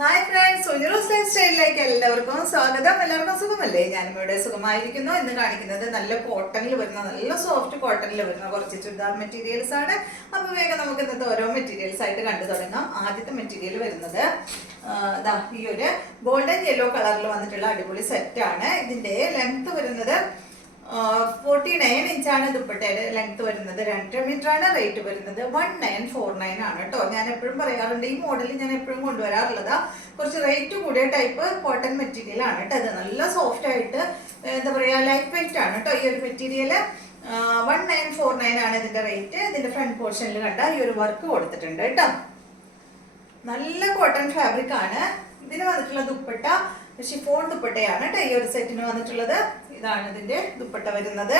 Hi friends, സുനിറോസ് life സ്റ്റൈലിലേക്ക് എല്ലാവർക്കും സ്വാഗതം. എല്ലാവർക്കും സുഖമല്ലേ? ഞാനും ഇവിടെ സുഖമായിരിക്കുന്നു. ഇന്ന് കാണിക്കുന്നത് നല്ല കോട്ടണിൽ വരുന്ന, നല്ല സോഫ്റ്റ് കോട്ടണിൽ വരുന്ന കുറച്ച് ചുരിദാർ മെറ്റീരിയൽസ് ആണ്. അപ്പൊ വേഗം നമുക്ക് ഇന്നത്തെ ഓരോ മെറ്റീരിയൽസ് ആയിട്ട് കണ്ടു തുടങ്ങാം. ആദ്യത്തെ മെറ്റീരിയൽ വരുന്നത് ഈ ഒരു ഗോൾഡൻ യെല്ലോ കളറിൽ വന്നിട്ടുള്ള അടിപൊളി സെറ്റ് ആണ്. ഇതിന്റെ ലെങ്ത് വരുന്നത് 49 ഇഞ്ചാണ്. ദുപ്പട്ടയുടെ ലെങ്ത് വരുന്നത് 2 മീറ്റർ ആണ്. റേറ്റ് വരുന്നത് 1949 ആണ് കേട്ടോ. ഞാൻ എപ്പോഴും പറയാറുണ്ട്, ഈ മോഡൽ ഞാൻ എപ്പോഴും കൊണ്ടുവരാറുള്ളതാ. കുറച്ച് റേറ്റ് കൂടിയ ടൈപ്പ് കോട്ടൺ മെറ്റീരിയൽ ആണ് കേട്ടോ. ഇത് നല്ല സോഫ്റ്റ് ആയിട്ട്, എന്താ പറയാ, ലൈറ്റ് വെയിറ്റ് ആണ് കേട്ടോ ഈ ഒരു മെറ്റീരിയൽ. 1949 ആണ് ഇതിന്റെ റേറ്റ്. ഇതിന്റെ ഫ്രണ്ട് പോർഷനിൽ കണ്ട ഈ ഒരു വർക്ക് കൊടുത്തിട്ടുണ്ട് കേട്ടോ. നല്ല കോട്ടൺ ഫാബ്രിക് ആണ്. ഇതിന് വന്നിട്ടുള്ള ദുപ്പട്ട ഷിഫോൺ ദുപ്പട്ടയാണ് കേട്ടോ ഈ ഒരു സെറ്റിന് വന്നിട്ടുള്ളത്. ഇതാണ് ഇതിന്റെ ദുപ്പട്ട വരുന്നത്.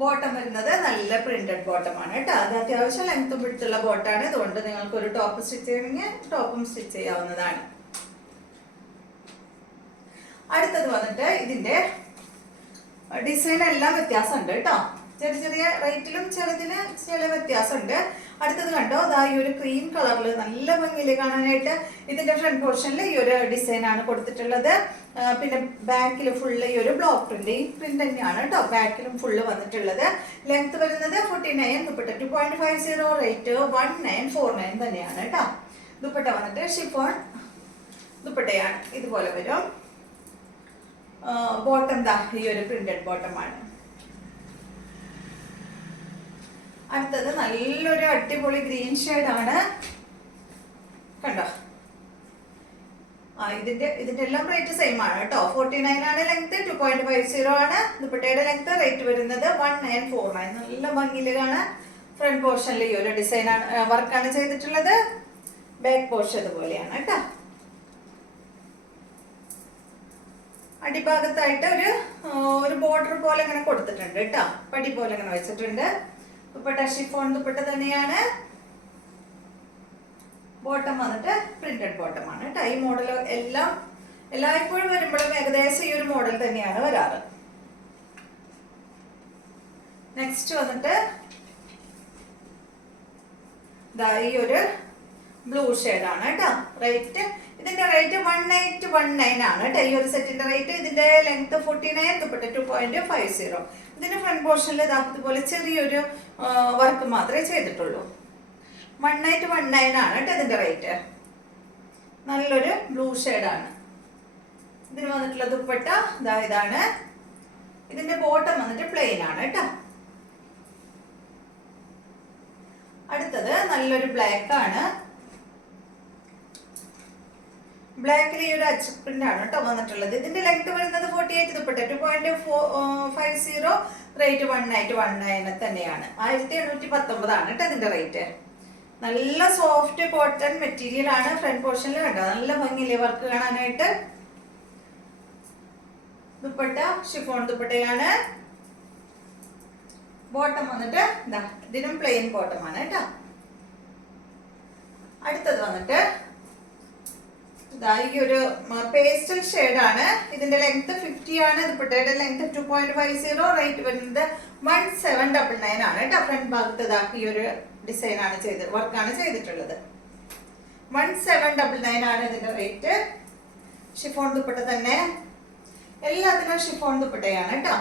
ബോട്ടം വരുന്നത് നല്ല പ്രിന്റഡ് ബോട്ടം ആണ് കേട്ടോ. അത് അത്യാവശ്യം ലെങ്ത്തും വിടുത്തുള്ള ബോട്ടാണ്. അതുകൊണ്ട് നിങ്ങൾക്ക് ഒരു ടോപ്പ് സ്റ്റിച്ച് ചെയ്യണമെങ്കിൽ ടോപ്പും സ്റ്റിച്ച് ചെയ്യാവുന്നതാണ്. അടുത്തത് വന്നിട്ട് ഇതിന്റെ ഡിസൈൻ എല്ലാം വ്യത്യാസമുണ്ട് കേട്ടോ. ചെറിയ ചെറിയ റേറ്റിലും ചെറുതിന് ചില വ്യത്യാസമുണ്ട്. അടുത്തത് കണ്ടോ, അതാ ഈ ഒരു ക്രീം കളറിൽ നല്ല ഭംഗിയിൽ കാണാനായിട്ട് ഇതിന്റെ ഫ്രണ്ട് പോർഷനിൽ ഈ ഒരു ഡിസൈൻ ആണ് കൊടുത്തിട്ടുള്ളത്. പിന്നെ ബാക്കിൽ ഫുള്ള് ഈ ഒരു ബ്ലോക്ക് പ്രിന്റ്, ഈ പ്രിന്റ് തന്നെയാണ് കേട്ടോ ബാക്കിലും ഫുള്ള് വന്നിട്ടുള്ളത്. ലെങ്ത് വരുന്നത് 49, ദുപ്പട്ട 2.50, റേറ്റ് 1949 തന്നെയാണ് കേട്ടോ. ദുപ്പട്ട വന്നിട്ട് ഷിഫോൺ ദുപ്പട്ടയാണ്, ഇതുപോലെ വരും. ബോട്ടം ദാ ഈ ഒരു പ്രിന്റഡ് ബോട്ടമാണ്. അടുത്തത് നല്ലൊരു അടിപൊളി ഗ്രീൻ ഷെയ്ഡാണ് കണ്ടോ. ഇതിന്റെ എല്ലാം റേറ്റ് സെയിം ആണ് കേട്ടോ. 49 ആണ് ലെങ്ത്, 2.50 ആണ് ദുപ്പട്ടയുടെ ലെങ്ത്. റേറ്റ് വരുന്നത് 1949. നല്ല ഭംഗിയിൽ കാണാൻ. ഫ്രണ്ട് പോർഷനിൽ ഈ ഒരു ഡിസൈൻ ആണ്, വർക്കാണ് ചെയ്തിട്ടുള്ളത്. ബാക്ക് പോർഷൻ ഇതുപോലെയാണ് കേട്ടോ. അടിഭാഗത്തായിട്ട് ഒരു ബോർഡർ പോലെ ഇങ്ങനെ കൊടുത്തിട്ടുണ്ട് കേട്ടോ. പടി പോലെ ഇങ്ങനെ വെച്ചിട്ടുണ്ട്. ദുപ്പട്ട ഷിഫോൺ ദുപ്പട്ട തന്നെയാണ്. ബോട്ടം വന്നിട്ട് പ്രിന്റഡ് ബോട്ടം ആണ് കേട്ടോ. ഈ മോഡൽ എല്ലായ്പ്പോഴും വരുമ്പോഴും ഏകദേശം ഈ ഒരു മോഡൽ തന്നെയാണ് വരാറ്. നെക്സ്റ്റ് വന്നിട്ട് ഈ ഒരു ബ്ലൂ ഷെയ്ഡാണ് കേട്ടോ. ഇതിന്റെ റേറ്റ് 1819 ആണ് കേട്ടോ ഈ ഒരു സെറ്റിന്റെ റേറ്റ്. ഇതിന്റെ ലെങ്ത് 49, ദുപ്പട്ട 2.50. ഇതിന്റെ ഫ്രണ്ട് പോർഷനിൽ ഇതുപോലെ ചെറിയൊരു വർക്ക് മാത്രമേ ചെയ്തിട്ടുള്ളൂ. 1819 ആണ് കേട്ടോ ഇതിന്റെ റേറ്റ്. നല്ലൊരു ബ്ലൂ ഷെയ്ഡാണ്. ഇതിന് വന്നിട്ടുള്ള ദുപ്പട്ട ഇതാണ്. ഇതിന്റെ ബോട്ടം വന്നിട്ട് പ്ലെയിൻ ആണ് കേട്ടോ. അടുത്തത് നല്ലൊരു ബ്ലാക്ക് ആണ്. ബ്ലാക്കിൽ ഈ ഒരു അച്ച് പ്രിന്റ് ആണ് കേട്ടോ വന്നിട്ടുള്ളത്. ഇതിന്റെ ലെങ്ത് വരുന്നത് 48, ദുപ്പട്ട 2.50, റേറ്റ് 1819 തന്നെയാണ്. 1719 ആണ് കേട്ടോ ഇതിന്റെ റേറ്റ്. നല്ല സോഫ്റ്റ് കോട്ടൺ മെറ്റീരിയൽ ആണ്. ഫ്രണ്ട് പോർഷനിൽ കണ്ടോ നല്ല ഭംഗിയിലെ വർക്ക് കാണാനായിട്ട്. ദുപ്പട്ട ഷിഫോൺ ദുപ്പട്ടയാണ്. ബോട്ടം വന്നിട്ട് ഇതിനും പ്ലെയിൻ ബോട്ടം ആണ് കേട്ടോ. അടുത്തത് വന്നിട്ട് ഈ ഒരു പേസ്റ്റൽ ഷെയ്ഡാണ്. ഇതിന്റെ ലെങ്ത് 50 ആണ്. ദുപ്പട്ടയുടെ ലെങ്ത് 2.50, റേറ്റ് വരുന്നത് 1799 ആണ് കേട്ടോ. ഫ്രണ്ട് ഭാഗത്ത് ഈ ഒരു ഡിസൈൻ ആണ് വർക്കാണ് ചെയ്തിട്ടുള്ളത്. 1799 ആണ് ഇതിന്റെ റേറ്റ്. ഷിഫോൺ ദുപ്പട്ട തന്നെ, എല്ലാത്തിനും ഷിഫോൺ ദുപ്പട്ടയാണ് കേട്ടോ.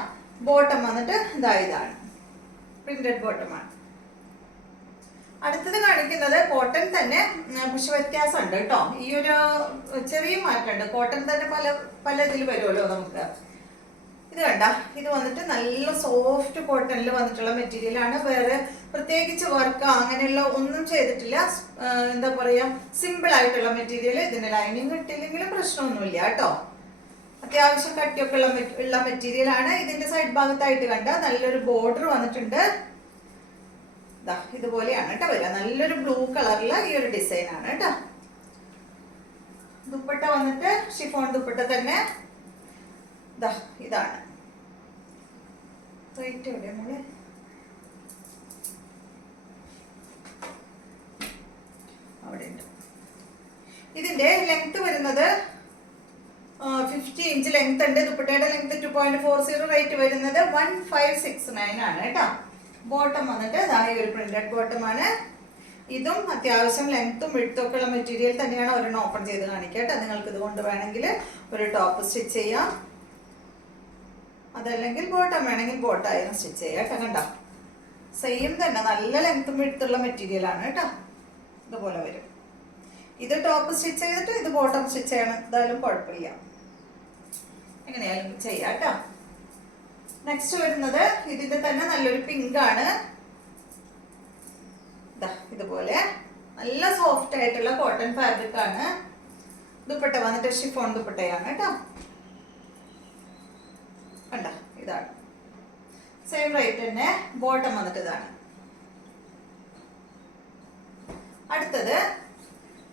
ബോട്ടം വന്നിട്ട് ഇതാണ് പ്രിന്റഡ് ബോട്ടമാണ്. അടുത്തത് കാണിക്കുന്നത് കോട്ടൺ തന്നെ, പക്ഷെ വ്യത്യാസമുണ്ട് കേട്ടോ. ഈ ഒരു ചെറിയ മാറ്റമുണ്ട്. കോട്ടൺ തന്നെ പല ഇതിൽ വരുമല്ലോ നമുക്ക്. ഇത് കണ്ട, ഇത് വന്നിട്ട് നല്ല സോഫ്റ്റ് കോട്ടണിൽ വന്നിട്ടുള്ള മെറ്റീരിയൽ ആണ്. വേറെ പ്രത്യേകിച്ച് വർക്ക് അങ്ങനെയുള്ള ഒന്നും ചെയ്തിട്ടില്ല. എന്താ പറയാ, സിമ്പിൾ ആയിട്ടുള്ള മെറ്റീരിയൽ. ഇതിന് ലൈനിങ് കിട്ടിയില്ലെങ്കിലും പ്രശ്നമൊന്നുമില്ല കേട്ടോ. അത്യാവശ്യം കട്ടിയൊക്കെ ഉള്ള മെറ്റീരിയൽ ആണ്. ഇതിന്റെ സൈഡ് ഭാഗത്തായിട്ട് കണ്ട നല്ലൊരു ബോർഡർ വന്നിട്ടുണ്ട്. ഇതുപോലെയാണ് കേട്ടോ വരിക. നല്ലൊരു ബ്ലൂ കളറില് ഈ ഒരു ഡിസൈൻ ആണ് കേട്ടോ. ദുപ്പട്ട വന്നിട്ട് ഷിഫോൺ ദുപ്പട്ട തന്നെ. ഇതാണ് റേറ്റ് എവിടെ മോളെ? അവിടെ ഉണ്ട്. ഇതിന്റെ ലെങ്ത് വരുന്നത് 50 ഇഞ്ച് ലെങ്ത് ഉണ്ട്. ദുപ്പട്ടയുടെ ലെങ്ത് 2.40, റേറ്റ് വരുന്നത് 1569 ആണ് കേട്ടോ. ബോട്ടം വന്നിട്ട് ഈ ഒരു പ്രിന്റഡ് ബോട്ടം ആണ്. ഇതും അത്യാവശ്യം ലെങ്ത്തും വിഡ്ത്തും ഒക്കെ ഉള്ള മെറ്റീരിയൽ തന്നെയാണ്. ഒരെണ്ണം ഓപ്പൺ ചെയ്ത് കാണിക്കട്ടെ. നിങ്ങൾക്ക് ഇതുകൊണ്ട് വേണമെങ്കിൽ ഒരു ടോപ്പ് സ്റ്റിച്ച് ചെയ്യാം, അതല്ലെങ്കിൽ ബോട്ടം വേണമെങ്കിൽ ബോട്ടായാലും സ്റ്റിച്ച് ചെയ്യാം കേട്ടോ. കണ്ടോ, സെയിം തന്നെ, നല്ല ലെങ്ത്തും വിഡ്ത്തുള്ള മെറ്റീരിയൽ ആണ് കേട്ടോ. ഇതുപോലെ വരും. ഇത് ടോപ്പ് സ്റ്റിച്ച് ചെയ്തിട്ട് ഇത് ബോട്ടം സ്റ്റിച്ച് ചെയ്യണം, എന്തായാലും കുഴപ്പമില്ല, എങ്ങനെയായാലും ചെയ്യാം കേട്ടോ. നെക്സ്റ്റ് വരുന്നത് ഇതിന്റെ തന്നെ നല്ലൊരു പിങ്ക് ആണ്. ഇതുപോലെ നല്ല സോഫ്റ്റ് ആയിട്ടുള്ള കോട്ടൺ ഫാബ്രിക് ആണ്. ദുപ്പട്ട വന്നിട്ട് ഷിഫോൺ ദുപ്പട്ടയാണ് കേട്ടോ. കണ്ട, ഇതാണ് സെയിം റേറ്റ് തന്നെ. ബോട്ടം വന്നിട്ട് ഇതാണ്. അടുത്തത്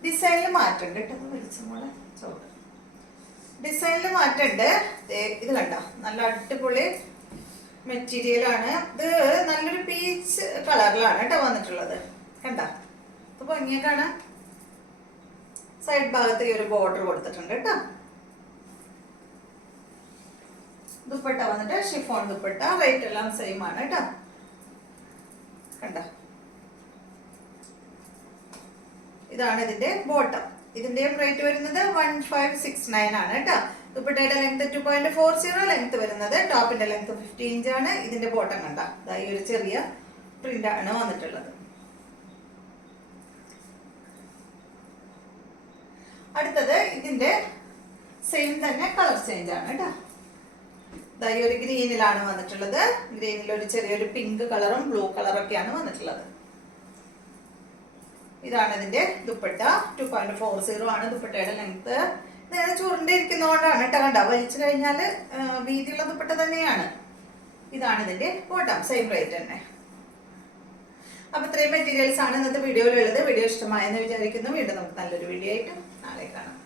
ഡിസൈനിൽ മാറ്റുണ്ട് കേട്ടോ. വലിച്ചോളെ ചോറ് ഡിസൈനിൽ മാറ്റുണ്ട്. ഇത് കണ്ട, നല്ല അടിപൊളി മെറ്റീരിയൽ ആണ്. ഇത് നല്ലൊരു പീച്ച് കളറിലാണ് കേട്ടോ വന്നിട്ടുള്ളത്. കണ്ട, ഇത് ഭംഗിയെ കാണാം. സൈഡ് ഭാഗത്ത് ഈ ഒരു ബോർഡർ കൊടുത്തിട്ടുണ്ട് കേട്ടോ. ദുപ്പട്ട വന്നിട്ട് ഷിഫോൺ ദുപ്പട്ട. റേറ്റ് എല്ലാം സെയിം ആണ് കേട്ടോ. കണ്ട, ഇതാണ് ഇതിന്റെ ബോട്ടം. ഇതിന്റെയും റേറ്റ് വരുന്നത് 1569 ആണ് കേട്ടോ. ദുപ്പട്ടയുടെ ലെങ്ത് 2.40, ലെങ്ത് വരുന്നത് ടോപ്പിന്റെ ലെങ്ത് 50 ഇഞ്ചാണ്. ഇതിന്റെ ബോട്ടം കണ്ട, ഈ ഒരു ചെറിയ പ്രിന്റ് ആണ് വന്നിട്ടുള്ളത്. അടുത്തത് ഇതിന്റെ സെയിം തന്നെ കളർ ചേഞ്ച് ആണ് കേട്ടോ. ഈ ഒരു ഗ്രീനിലാണ് വന്നിട്ടുള്ളത്. ഗ്രീനിൽ ഒരു ചെറിയൊരു പിങ്ക് കളറും ബ്ലൂ കളറും ഒക്കെയാണ് വന്നിട്ടുള്ളത്. ഇതാണ് ഇതിന്റെ ദുപ്പട്ട. 2.40 ആണ് ദുപ്പട്ടയുടെ ലെങ്ത്. നേരെ ചുരുണ്ടി ഇരിക്കുന്നതുകൊണ്ടാണ് കേട്ടോ. കണ്ട, വലിച്ചു കഴിഞ്ഞാൽ വീതിയുള്ള ദുപ്പട്ട തന്നെയാണ്. ഇതാണ് ഇതിന്റെ ബോട്ടം, സെയിം റേറ്റ് തന്നെ. അപ്പൊ ഇത്രയും മെറ്റീരിയൽസ് ആണ് ഇന്നത്തെ വീഡിയോയിലുള്ളത്. വീഡിയോ ഇഷ്ടമായെന്ന് വിചാരിക്കുന്നു. വീണ്ടും നമുക്ക് നല്ലൊരു വീഡിയോ ആയിട്ട് നാളെ കാണാം.